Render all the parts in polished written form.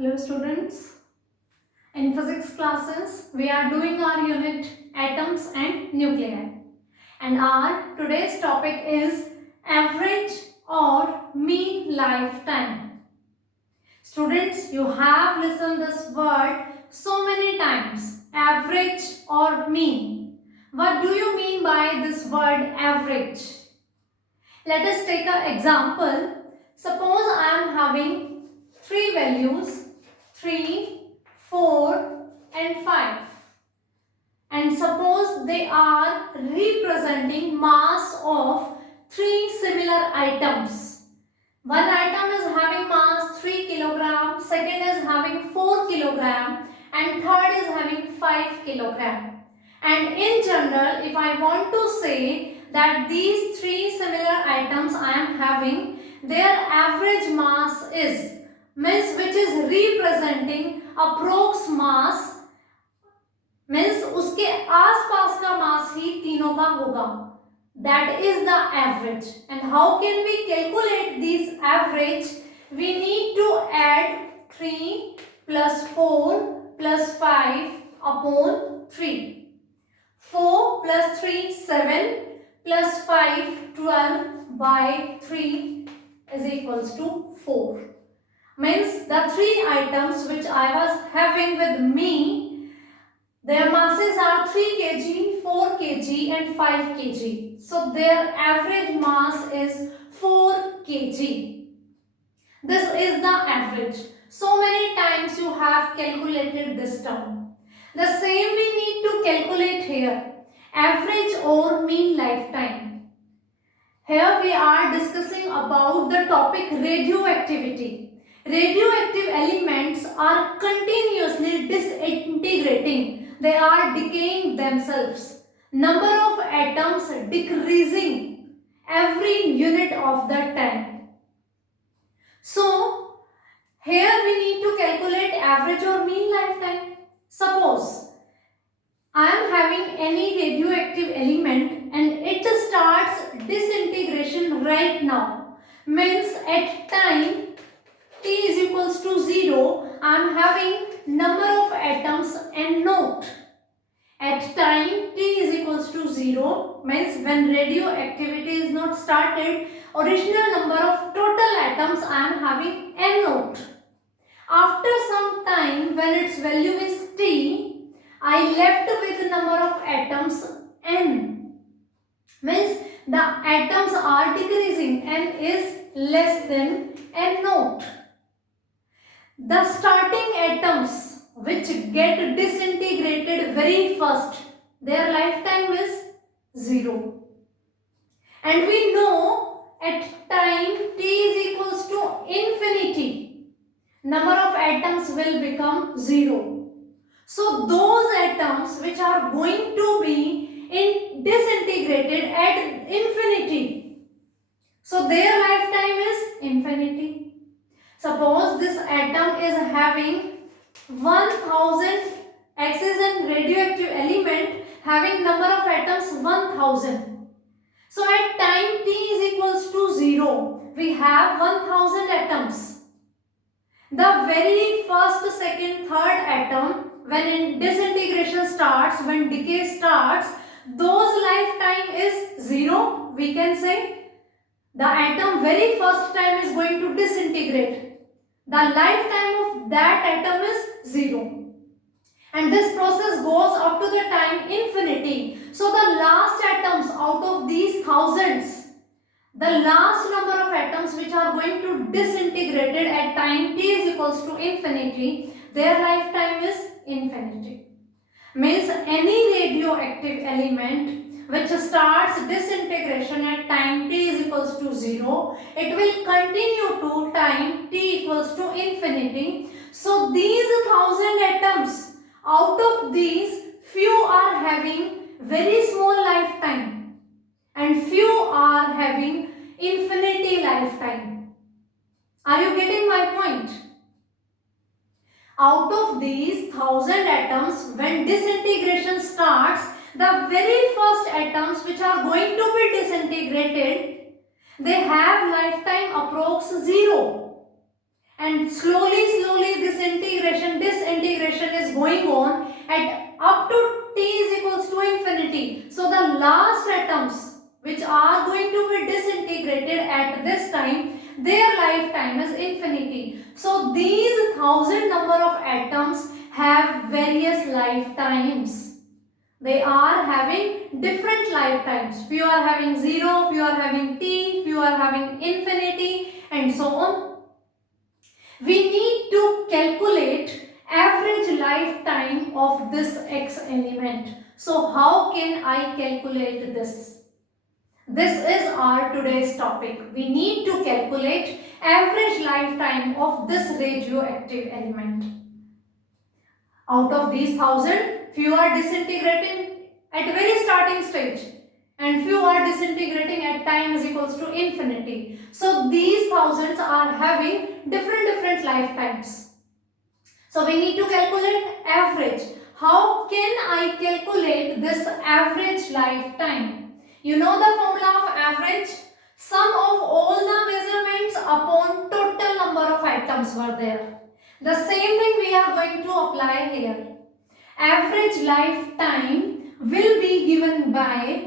Hello students, in physics classes we are doing our unit atoms and nuclei, and our today's topic is average or mean lifetime. Students, you have listened this word so many times, average or mean. What do you mean by this word average? Let us take an example. Suppose I am having three values 3, 4 and 5, and suppose they are representing mass of three similar items. One item is having mass 3 kg, second is having 4 kg and third is having 5 kg. And in general, if I want to say that these three similar items I am having, their average mass is, means which is representing approx mass, means उसके आसपास का मास ही तीनों का होगा. That is the average. And how can we calculate this average? We need to add 3 plus 4 plus 5 upon 3. 4 plus 3 7 plus 5 12 by 3 is equals to 4. Means the three items which I was having with me, their masses are 3 kg, 4 kg and 5 kg. So their average mass is 4 kg. This is the average. So many times you have calculated this term. The same we need to calculate here. Average or mean lifetime. Here we are discussing about the topic radioactivity. Radioactive elements are continuously disintegrating. They are decaying themselves. Number of atoms decreasing every unit of the time. So, here we need to calculate average or mean lifetime. Suppose I am having any radioactive element and it starts disintegration right now. Means at time t is equals to 0, I am having number of atoms and note. At time t is equals to 0, means when radioactivity is not started, original number of total atoms I am having n note. After some time, when its value is t, I left with number of atoms n. Means the atoms are decreasing, n is less than n naught. The starting atoms which get disintegrated very first, their lifetime is 0. And we know at time t is equals to infinity, number of atoms will become 0. So those atoms which are going to be disintegrated at infinity, so their lifetime is infinity. Suppose this atom is having 1000 oxygen radioactive element having number of atoms 1000. So at time t is equals to 0, we have 1000 atoms. The very first, second, third atom, when disintegration starts, when decay starts, those lifetime is 0, we can say. The atom very first time is going to disintegrate. The lifetime of that atom is 0. And this process goes up to the time infinity. So the last atoms out of these thousands, the last number of atoms which are going to disintegrated at time t is equals to infinity, their lifetime is infinity. Means any radioactive element which starts disintegration at time t is equals to 0, it will continue to time t equals to infinity. So these 1000 atoms, out of these, few are having very small lifetime and few are having infinity lifetime. Are you getting my point? Out of these 1000 atoms, when disintegration starts, the very first atoms which are going to be disintegrated, they have lifetime approx 0. and slowly this disintegration is going on at up to t is equals to infinity. So the last atoms which are going to be disintegrated at this time, their lifetime is infinity. So these 1000 number of atoms have various lifetimes. They are having different lifetimes. Few are having 0, few are having t, few are having infinity, and so on. We need to calculate average lifetime of this X element. So how can I calculate this? This is our today's topic. We need to calculate average lifetime of this radioactive element. Out of these 1000, few are disintegrating at very starting stage and few are disintegrating at time is equals to infinity. So these thousands are having different lifetimes. So we need to calculate average. How can I calculate this average lifetime? You know the formula of average? Sum of all the measurements upon total number of atoms were there. The same thing we are going to apply here. Average lifetime will be given by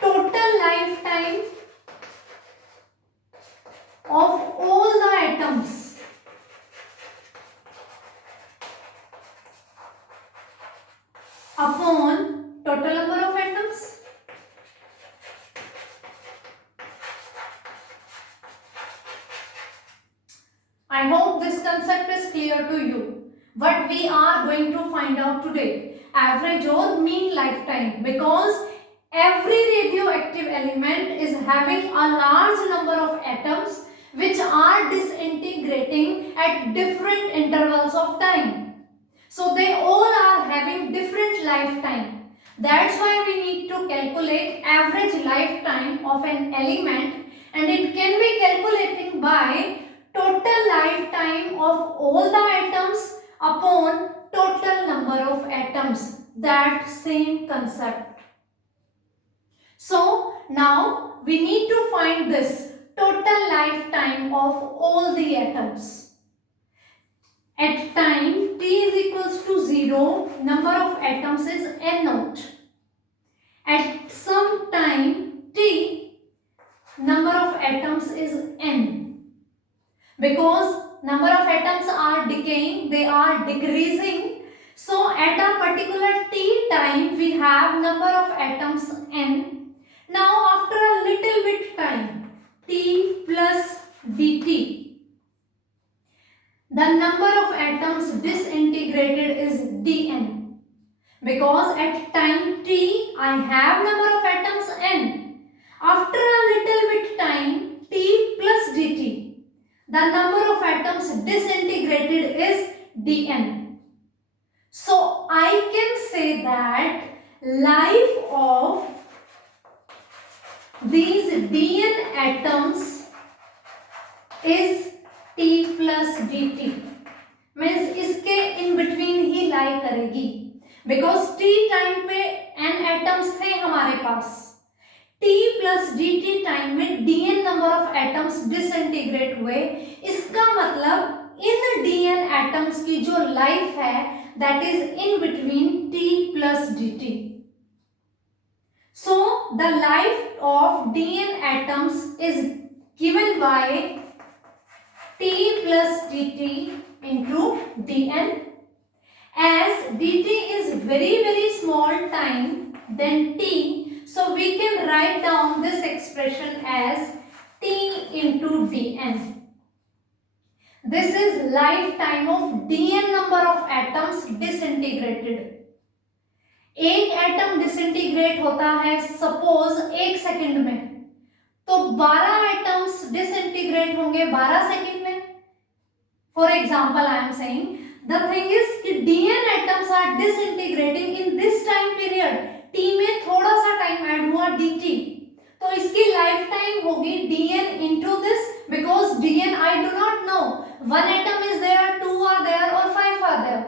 total lifetime of all the atoms upon total number of atoms. I hope this concept is clear to you. What we are going to find out today, average or mean lifetime, because every radioactive element is having a large number of atoms which are disintegrating at different intervals of time. So they all are having different lifetime. That's why we need to calculate average lifetime of an element, and it can be calculating by total lifetime of all the atoms upon total number of atoms. That same concept. So now we need to find this total lifetime of all the atoms. At time t is equals to 0, number of atoms is n naught. At some time t, number of atoms is n. Because number of atoms are decaying, they are decreasing. So at a particular t time we have number of atoms n. Now after a little bit time, t plus dt, the number of atoms disintegrated is dn. Because at time t I have number of atoms n. After a little bit time, t plus dt, the number of atoms disintegrated is dn. So I can say that life of these dn atoms is t plus dt. Means इसके in between ही लाई करेगी, because t time पे n atoms थे हमारे पास, t plus dt time में dn number of atoms disintegrate हुए. इसका मतलब इन dn atoms की जो लाइफ है that is in between t plus dt. So the life of dn atoms is given by t plus dt into dn. As dt is very small time than t, so we can write down this expression as t into dn. This is lifetime of dn number of atoms disintegrated. एक atom disintegrate होता है suppose 1 second में, तो 12 atoms disintegrate होंगे 12 second में. For example I am saying the thing is कि d n atoms are disintegrating in this time period. T में थोड़ा सा टाइम ऐड हुआ dt, तो इसकी लाइफ टाइम होगी dn into this, because dn I do not know, one atom is there, two are there or five are there,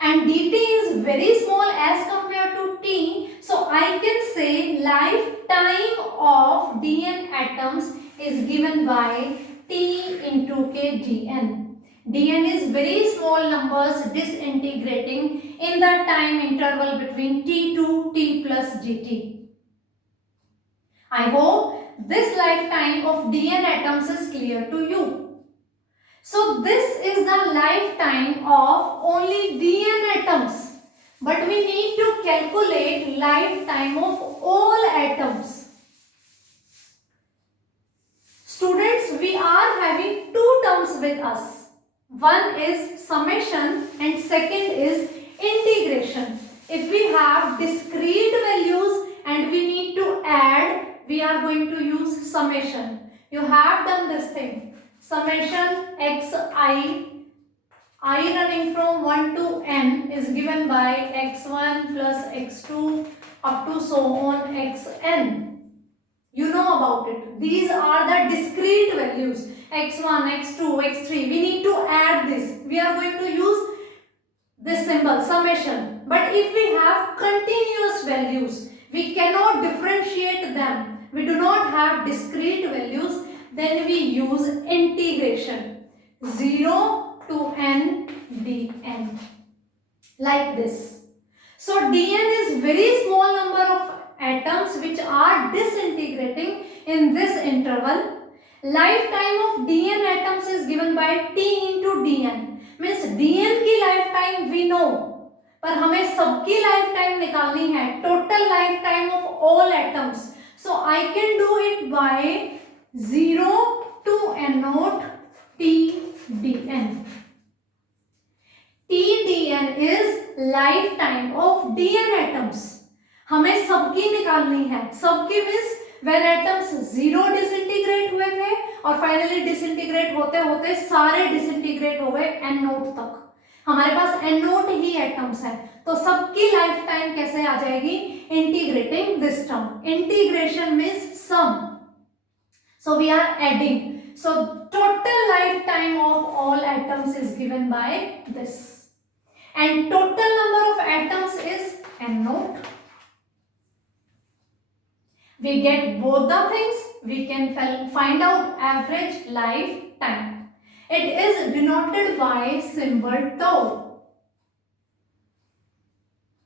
and dt very small as compared to T. So I can say lifetime of Dn atoms is given by T into K Dn. Dn is very small numbers disintegrating in the time interval between T to T plus dt. I hope this lifetime of Dn atoms is clear to you. So this is the lifetime of only Dn atoms. But we need to calculate lifetime of all atoms. Students, we are having two terms with us. One is summation and second is integration. If we have discrete values and we need to add, we are going to use summation. You have done this thing. Summation xi, I running from 1 to n is given by x1 plus x2 up to so on xn. You know about it. These are the discrete values x1, x2, x3. We need to add this. We are going to use this symbol summation. But if we have continuous values, we cannot differentiate them. We do not have discrete values. Then we use integration. 0 to n dn. Like this. So dn is very small number of atoms which are disintegrating in this interval. Lifetime of dn atoms is given by T into dn. Means dn की lifetime we know, पर हमें सबकी lifetime निकालनी है. Total lifetime of all atoms. So I can do it by 0 to n naught T dn. T dn is lifetime of dn atoms. हमें सबकी निकालनी है. सबकी मीन्स when atoms 0 डिसइंटीग्रेट हुए थे और फाइनली डिसइंटीग्रेट होते होते सारे डिसइंटीग्रेट हो गए n नोट तक. हमारे पास n नोट ही एटम्स हैं, तो सबकी लाइफ टाइम कैसे आ जाएगी? Integrating this term. Integration means sum. So we are adding. So total lifetime of all atoms is given by this. And total number of atoms is n naught. We get both the things. We can find out average lifetime. It is denoted by symbol tau.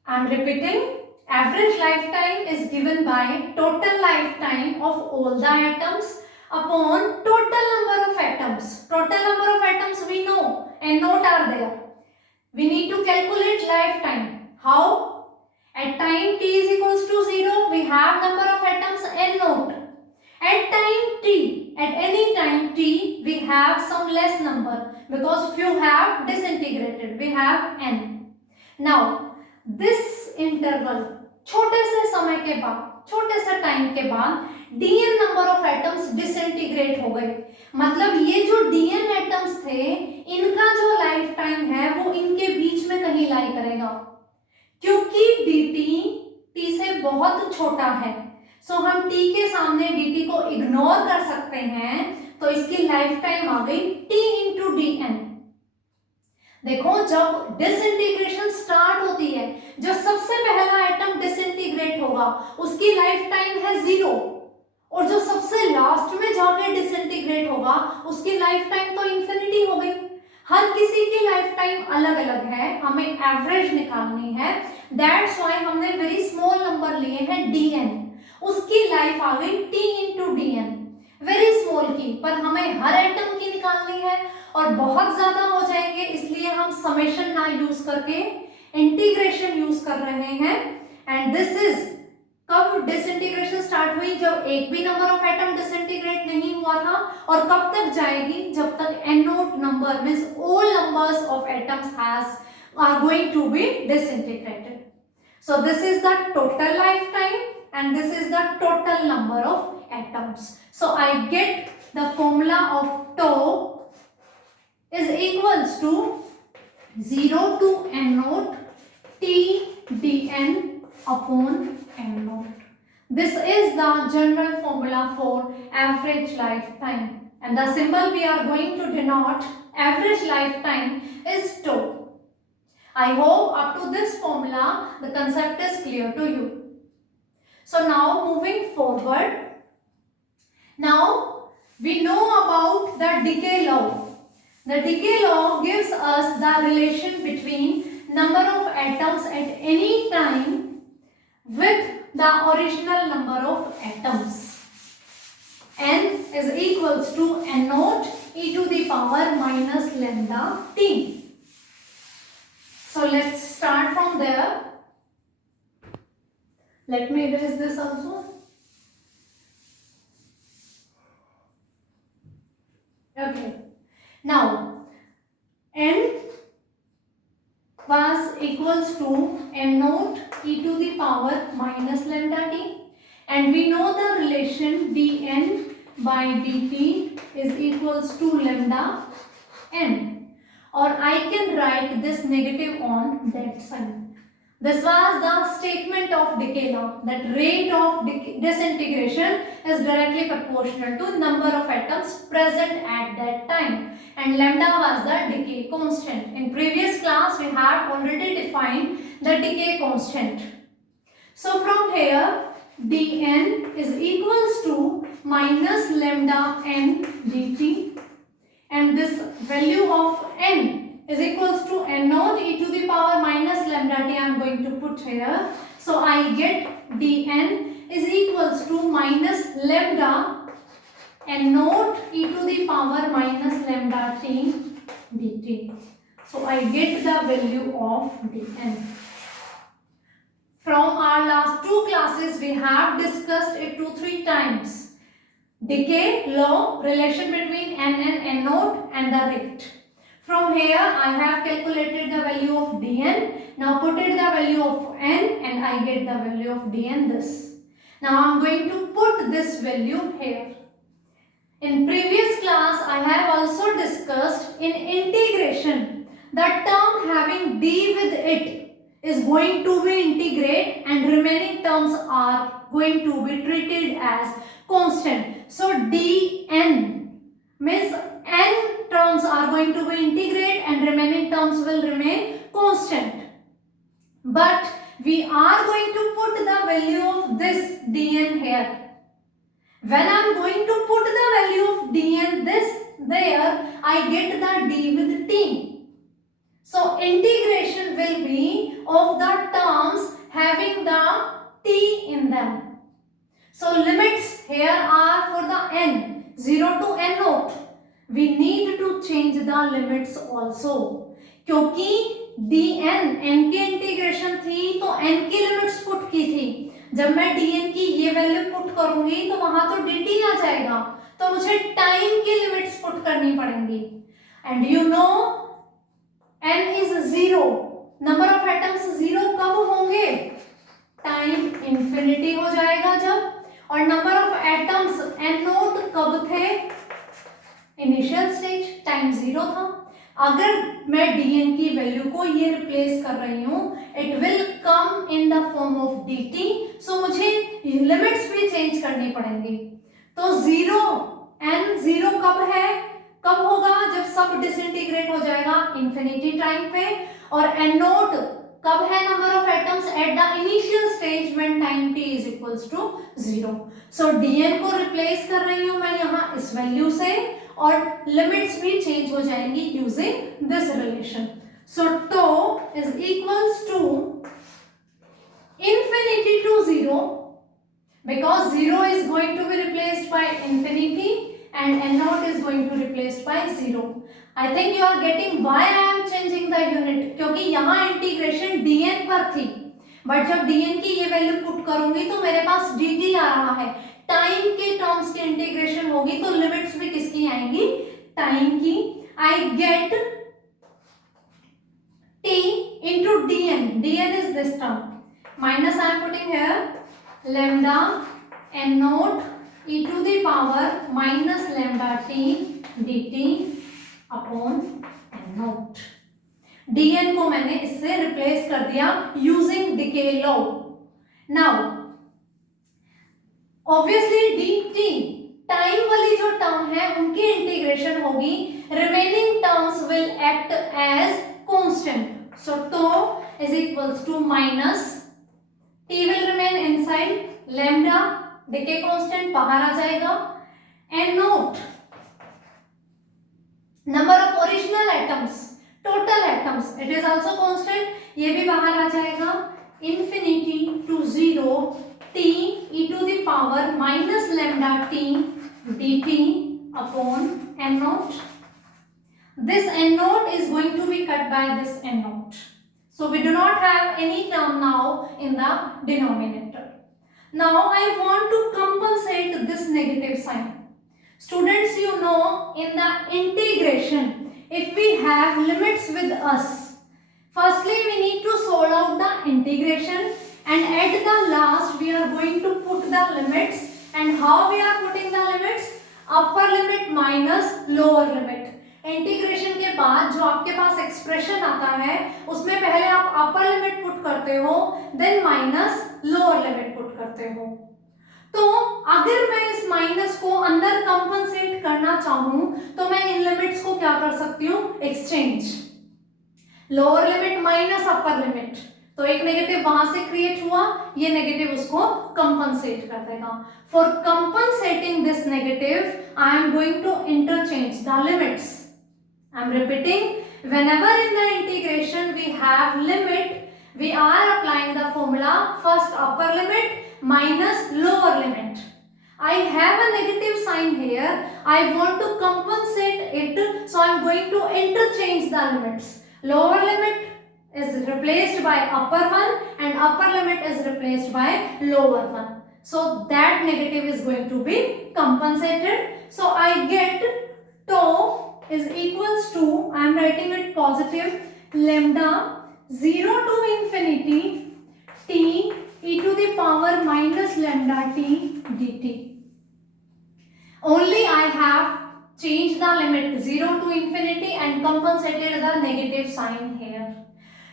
I am repeating. Average lifetime is given by total lifetime of all the atoms upon total number of atoms. Total number of atoms we know, n naught are there. We need to calculate lifetime. How? At time t is equals to 0, we have number of atoms n naught. At time t, at any time t, we have some less number because few have disintegrated. We have n. Now, this interval, छोटे से समय के बाद, छोटे से time के बाद dn number of atoms disintegrate हो गए. मतलब ये जो dn एटम्स थे, इनका जो लाइफ टाइम है वो इनके बीच में कहीं लाई करेगा, क्योंकि dt t से बहुत छोटा है. सो हम t के सामने dt को इग्नोर कर सकते हैं, तो इसकी लाइफ टाइम आ गई t इंटू dn. देखो, जब डिसइंटीग्रेशन स्टार्ट होती है, जो सबसे पहला एटम डिसइंटीग्रेट होगा उसकी लाइफ टाइम है 0, और जो सबसे लास्ट में जाके डिसइंटीग्रेट होगा उसकी लाइफ टाइम तो इंफिनिटी हो गई. हर किसी की लाइफ टाइम अलग अलग है, हमें एवरेज निकालनी है. दैट्स व्हाई हमने वेरी स्मॉल नंबर लिए हैं dn. उसकी लाइफ आ गई t into dn, very small की, पर हमें हर एटम की निकालनी है और बहुत ज्यादा हो जाएंगे, इसलिए हम समेशन ना यूज करके इंटीग्रेशन यूज कर रहे हैं. एंड दिस इज कब डिसइंटीग्रेशन स्टार्ट हुई? जब एक भी नंबर ऑफ एटम डिसइंटीग्रेट नहीं हुआ था. और कब तक जाएगी? जब तक n naught number means all numbers of atoms are going to be disintegrated. So this is the total lifetime and this is the total number of atoms. So I get the formula of tau is equals to 0 to n naught t dn upon n naught. This is the general formula for average lifetime, and the symbol we are going to denote average lifetime is tau. I hope up to this formula the concept is clear to you. So now moving forward, now we know about the decay law. The decay law gives us the relation between number of atoms at any time with the original number of atoms. N is equals to n naught e to the power minus lambda t. So let's start from there. Let me erase this also. Okay. Now n was equals to n naught e to the power minus lambda t, and we know the relation dn by dt is equals to lambda n, or I can write this negative on that side. This was the statement of decay law, that rate of disintegration is directly proportional to number of atoms present at that time, and lambda was the decay constant. In previous class we have already defined the decay constant. So from here dn is equals to minus lambda n dt, and this value of n is equals to n naught e to the power minus lambda t I am going to put here. So I get dn is equals to minus lambda n naught e to the power minus lambda t dt. So I get the value of dn. From our last two classes we have discussed it 2-3 times. Decay law, relation between n and n naught and the rate. From here I have calculated the value of dn. Now put it the value of n and I get the value of dn this. Now I am going to put this value here. In previous class I have also discussed in integration the term having d with it is going to be integrate and remaining terms are going to be treated as constant. So dn means n terms are going to be integrate and remaining terms will remain constant. But we are going to put the value of this dn here. When I am going to put the value of dn this there, I get the d with t. So integration will be of the terms having the t in them. So limits here are for the n 0 to n naught. We need to change the limits also, क्योंकि dn n की integration थी तो n की limits put की थी. जब मैं dn की ये वैल्यू पुट करूंगी तो वहां तो dt आ जाएगा, तो मुझे टाइम की लिमिट्स पुट करनी पड़ेंगी. And you know n is 0, number of atoms 0 कब होंगे? टाइम इंफिनिटी हो जाएगा जब. और number of atoms n naught कब थे? इनिशियल स्टेज, टाइम 0 था. अगर मैं dn की वैल्यू को ये रिप्लेस कर रही हूँ, it will come in the form of dt. सो मुझे लिमिट्स भी चेंज करनी पड़ेंगी. तो 0 n 0 कब है? कब होगा? जब सब डिसइंटीग्रेट हो जाएगा इंफिनिटी टाइम पे. और n नोट कब है? Number of atoms at the initial stage when time t is equals to 0. So dn को रिप्लेस कर रही हूं मैं यहाँ इस वैल्यू से, और लिमिट्स भी चेंज हो जाएंगी using this relation. So tau is equals to infinity to 0, because 0 is going to be replaced by infinity and n naught is going to be replaced by 0. I think you are getting why I am changing the unit, क्योंकि यहाँ integration dn पर थी, but जब dn की ये value put करूंगी तो मेरे पास dt आ रहा है. टाइम के टर्म्स की इंटीग्रेशन होगी तो लिमिट्स भी किसकी आएंगी? टाइम की. I get t into dn. dn is this term. Minus I am putting here lambda n naught e to the power minus lambda t dt upon n naught. dn को मैंने इससे replace कर दिया using decay law. Now obviously dt time वाली जो term है उनकी integration होगी, remaining terms will act as constant. So tau equals to minus, t will remain inside, lambda decay constant बाहर आ जाएगा, n naught number of original atoms, total atoms, it is also constant, ये भी बाहर आ जाएगा, infinity to 0 t e to the power minus lambda t dt upon n naught. This n naught is going to be cut by this n naught. So we do not have any term now in the denominator. Now I want to compensate this negative sign. Students, you know, in the integration, if we have limits with us, firstly we need to solve out the integration, and at the last we are going to put the limits. And how we are putting the limits? Upper limit minus lower limit. Integration के बाद जो आपके पास expression आता है उसमें पहले आप upper limit put करते हो, then minus lower limit put करते हो. तो अगर मैं इस माइनस को अंदर कंपनसेट करना चाहूं तो मैं इन लिमिट्स को क्या कर सकती हूं? Exchange. Lower limit minus upper limit, तो एक नेगेटिव वहां से क्रिएट हुआ, ये नेगेटिव उसको कंपनसेट कर देगा. For compensating this negative I am going to interchange the limits. I am repeating, whenever in the integration we have limit, we are applying the formula first upper limit minus lower limit. I have a negative sign here, I want to compensate it, so I am going to interchange the limits. Lower limit is replaced by upper one and upper limit is replaced by lower one. So that negative is going to be compensated. So I get tau is equals to, I am writing it positive, lambda 0 to infinity t e to the power minus lambda t dt. Only I have changed the limit 0 to infinity and compensated the negative sign here.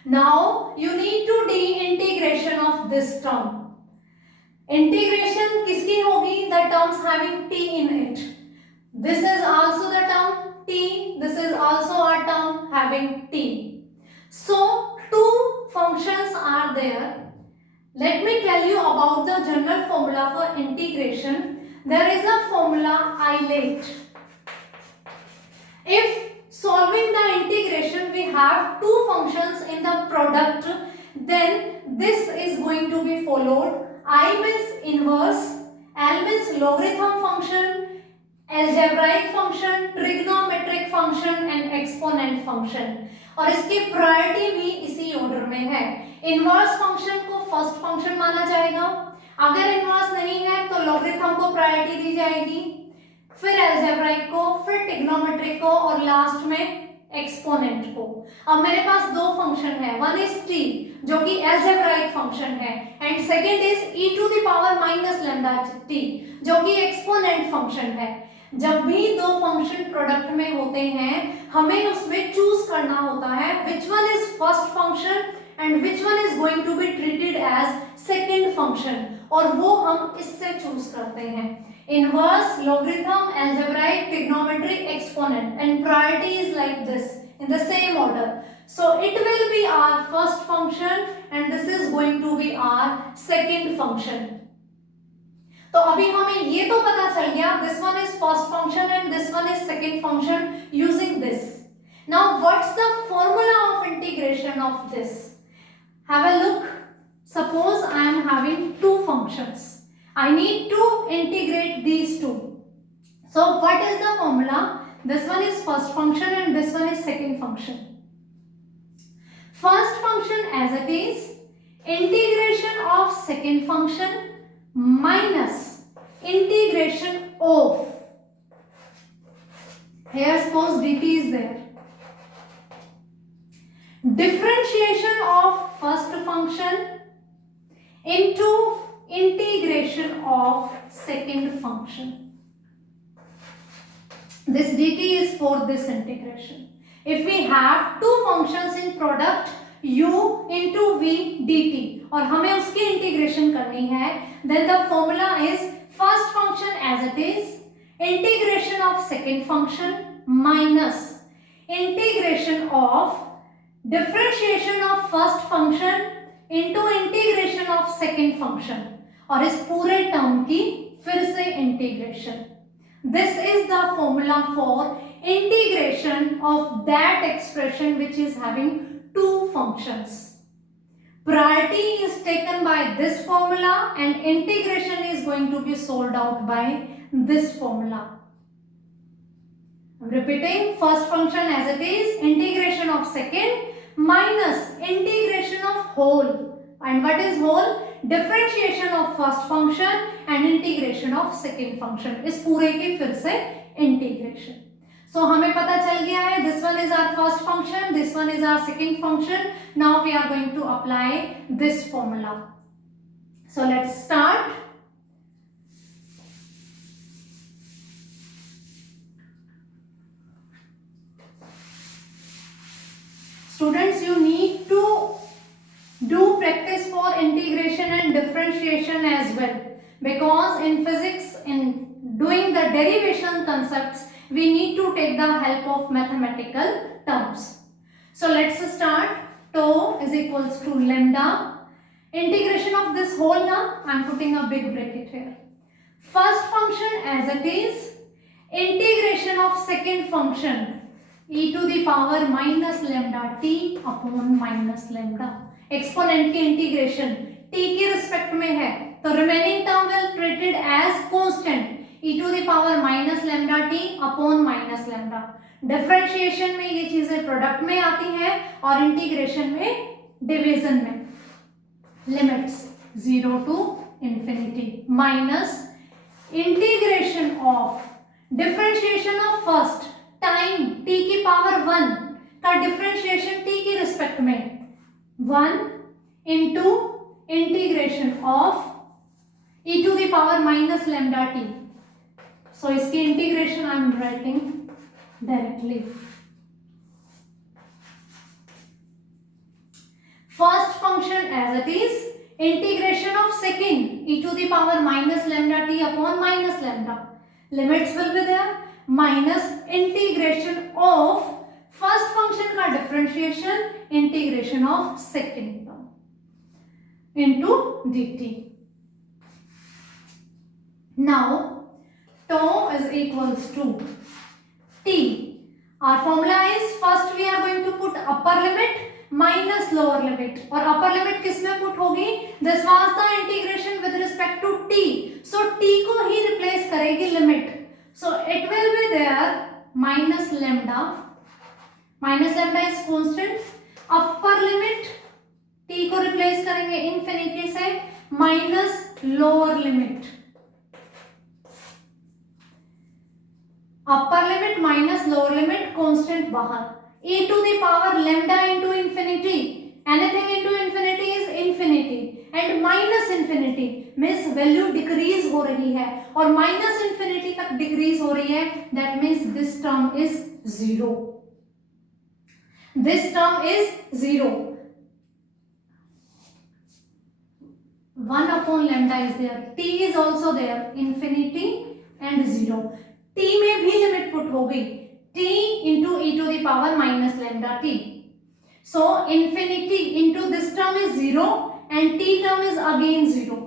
Now you need to de-integration of this term. Integration किसकी होगी? The terms having t in it. This is also the term t, this is also a term having t. So two functions are there. Let me tell you about the general formula for integration. There is a formula ILATE. If solving the integration we have two functions in the product, then this is going to be followed. I means inverse, L means logarithm function, algebraic function, trigonometric function and exponent function. और इसकी priority भी इसी order में है. Inverse function को first function माना जाएगा, अगर इनवर्स नहीं है तो लॉगरिथम को प्रायोरिटी दी जाएगी, फिर अलजेब्राइक को, फिर ट्रिग्नोमेट्रिक को और लास्ट में एक्सपोनेंट को. अब मेरे पास दो फंक्शन है, वन इज t जो कि अलजेब्राइक फंक्शन है and second is e to the power minus lambda t जो कि एक्सपोनेंट फंक्शन है. जब भी दो फंक्शन प्रोडक्ट में होते हैं हमें उसमें चूज करना होता है which one is first function and which one is going to be treated as second function, और वो हम इससे चूज करते हैं. Inverse, logarithm, algebraic, trigonometry, exponent, and priority is like this in the same order. So it will be our first function and this is going to be our second function. तो अभी हमें ये तो पता चल गया this one is first function and this one is second function using this. Now what's the formula of integration of this? Have a look. Suppose I am having two functions. I need to integrate these two. So what is the formula? This one is first function and this one is second function. First function as it is, integration of second function minus integration of, here suppose dt is there, differentiation of first function into integration of second function. This dt is for this integration. If we have two functions in product u into v dt और हमें उसकी integration करनी है, then the formula is first function as it is, integration of second function minus integration of differentiation of first function into integration of second function, और इस पूरे term की फिर से integration. This is the formula for integration of that expression which is having two functions. Priority is taken by this formula and integration is going to be solved out by this formula. I'm repeating, first function as it is, integration of second minus integration of whole. And what is whole? Differentiation of first function and integration of second function. इस पूरे की फिर से integration. So हमें पता चल गया है, this one is our first function, this one is our second function. Now we are going to apply this formula. So let's start. Students, you need to do practice for integration and differentiation as well, because in physics, in doing the derivation concepts, we need to take the help of mathematical terms. So let's start. Tau is equals to lambda. Integration of this whole now, I am putting a big bracket here. First function as it is, integration of second function e to the power minus lambda t upon minus lambda. Exponent की integration t की respect में है, तो remaining term will treated as constant e to the power minus lambda t upon minus lambda. Differentiation में ये चीजें product में आती हैं और इंटीग्रेशन में डिवीजन में. Limits 0 to infinity minus integration of differentiation of first time t की पावर 1 का डिफरेंशिएशन t की रिस्पेक्ट में 1 into integration of e to the power minus lambda t. So इसकी integration I am writing directly. First function as it is integration of second e to the power minus lambda t upon minus lambda. Limits will be there minus integration of first function का differentiation integration of second term into dt. Now tau is equals to t. Our formula is, first we are going to put upper limit minus lower limit, और upper limit किस में put होगी? This was the integration with respect to t, so t को ही replace करेगी limit, so it will be there minus lambda is constant. upper limit t को replace करेंगे infinity से minus lower limit. Upper limit minus lower limit constant बाहर. e to the power lambda into infinity, anything into infinity is infinity, and minus infinity means value decrease हो रही है और minus infinity तक decrease हो रही है. That means this term is zero. This term is zero. 1 upon lambda is there, t is also there, infinity and 0. t में भी लिमिट पुट हो गई, t into e to the power minus lambda t. So infinity into this term is 0 and t term is again 0.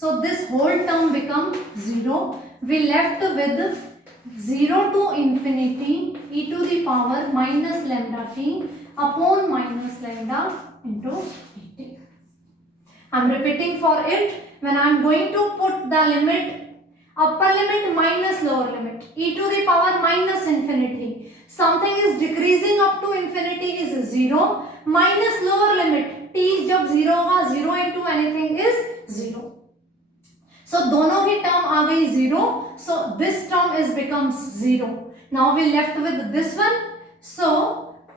So this whole term become 0. We left with 0 to infinity e to the power minus lambda t upon minus lambda into dt. I am repeating for it. When I am going to put the limit upper limit minus lower limit e to the power minus infinity, something is decreasing up to infinity is 0, minus lower limit t जब 0 होगा 0 into anything is 0. so दोनों ही term आ गई 0, so this term is becomes 0. now we left with this one, so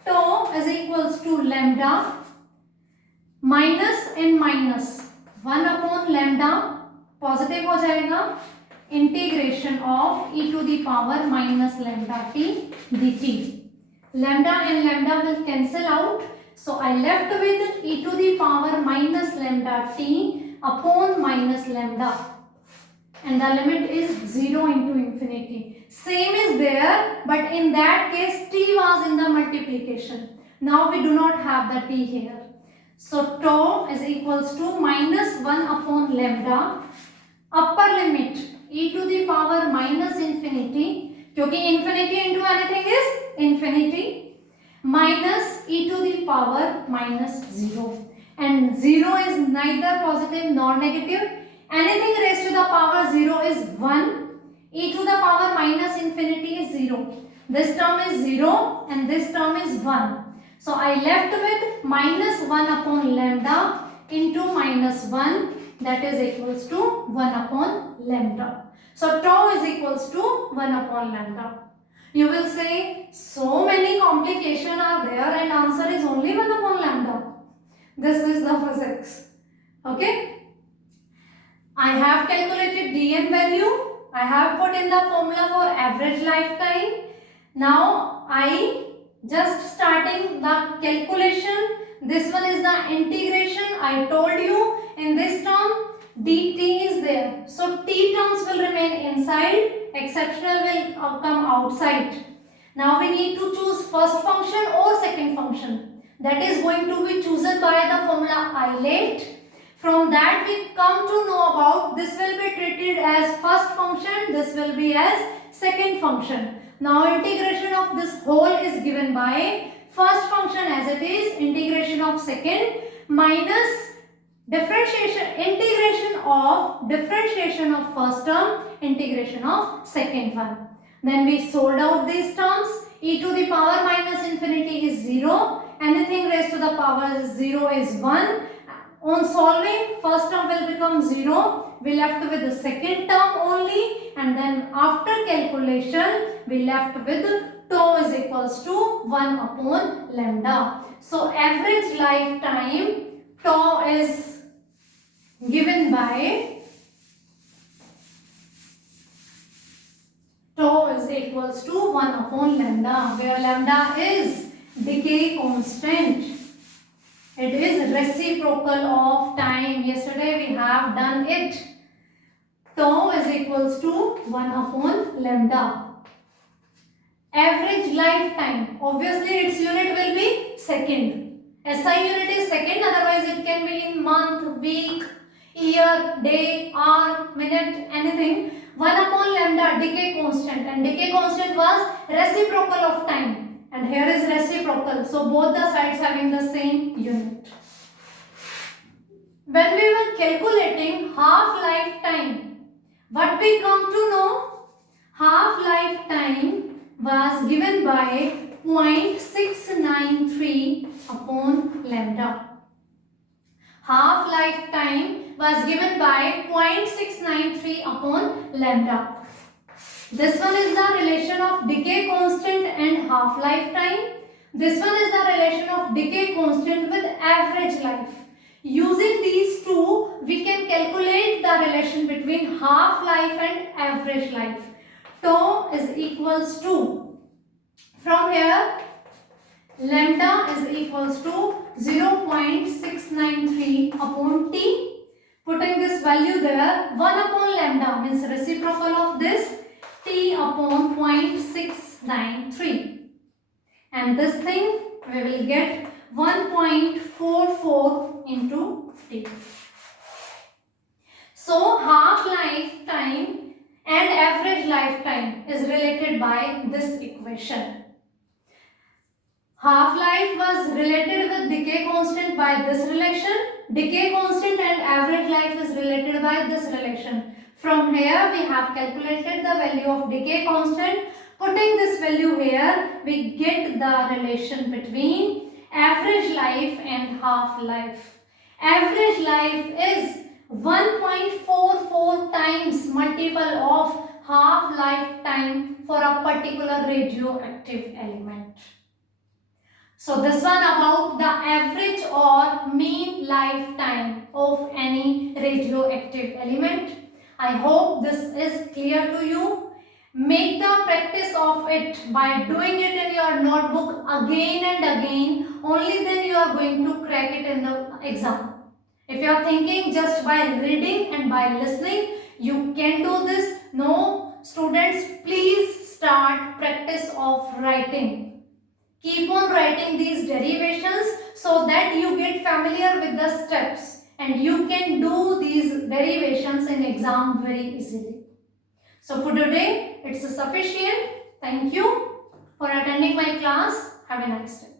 tau is equals to lambda minus and minus 1 upon lambda positive हो जाएगा, integration of e to the power minus lambda t dt. Lambda and lambda will cancel out, so I left with e to the power minus lambda t upon minus lambda, and the limit is 0 into infinity. Same is there, but in that case t was in the multiplication. Now we do not have the t here, So tau is equals to minus 1 upon lambda, upper limit e to the power minus infinity, क्योंकि infinity into anything is infinity, minus e to the power minus 0, and 0 is neither positive nor negative. Anything raised to the power 0 is 1. E to the power minus infinity is 0. This term is 0 and this term is 1. So I left with minus 1 upon lambda into minus 1, that is equals to 1 upon lambda. So tau is equals to 1 upon lambda. You will say so many complications are there and answer is only 1 upon lambda. This is the physics. Okay. I have calculated dn value. I have put in the formula for average lifetime. Now I just starting the calculation. This one is the integration. I told you in this term dt is there. So t terms will remain inside. Exceptional will come outside. Now we need to choose first function or second function. That is going to be chosen by the formula ILATE. From that we come to know about this will be treated as first function, this will be as second function. Now integration of this whole is given by first function as it is, integration of second minus integration of first term, integration of second one. Then we solve out these terms. E to the power minus infinity is 0. Anything raised to the power 0 is 1. On solving, first term will become 0. We left with the second term only, and then after calculation we left with tau is equals to 1 upon lambda. So average lifetime tau is given by tau is equals to 1 upon lambda, where lambda is decay constant. It is reciprocal of time. Yesterday we have done it. Tau is equals to 1 upon lambda. Average lifetime. Obviously its unit will be second. SI unit is second, otherwise it can be in month, week, year, day, hour, minute, anything. 1 upon lambda, decay constant, and decay constant was reciprocal of time. And here is reciprocal, so both the sides having the same unit. When we were calculating half lifetime, what we come to know? Half lifetime was given by 0.693 upon lambda. Half lifetime was given by 0.693 upon lambda. This one is the relation of decay constant and half lifetime. This one is the relation of decay constant with average life. Using these two, we can calculate the relation between half life and average life. Tau is equals to, from here, lambda is equals to 0.693 upon t. Putting this value there, 1 upon lambda means reciprocal of this, t upon 0.693, and this thing we will get 1.44 into t. So half lifetime and average lifetime is related by this equation. Half life was related with decay constant by this relation. Decay constant and average life is related by this relation. From here we have calculated the value of decay constant. Putting this value here, we get the relation between average life and half life. Average life is 1.44 times multiple of half lifetime for a particular radioactive element. So this one about the average or mean lifetime of any radioactive element. I hope this is clear to you. Make the practice of it by doing it in your notebook again and again. Only then you are going to crack it in the exam. If you are thinking just by reading and by listening, you can do this. No, students, please start practice of writing. Keep on writing these derivations so that you get familiar with the steps and you can do these derivations in exam very easily. So for today, it's sufficient. Thank you for attending my class. Have a nice day.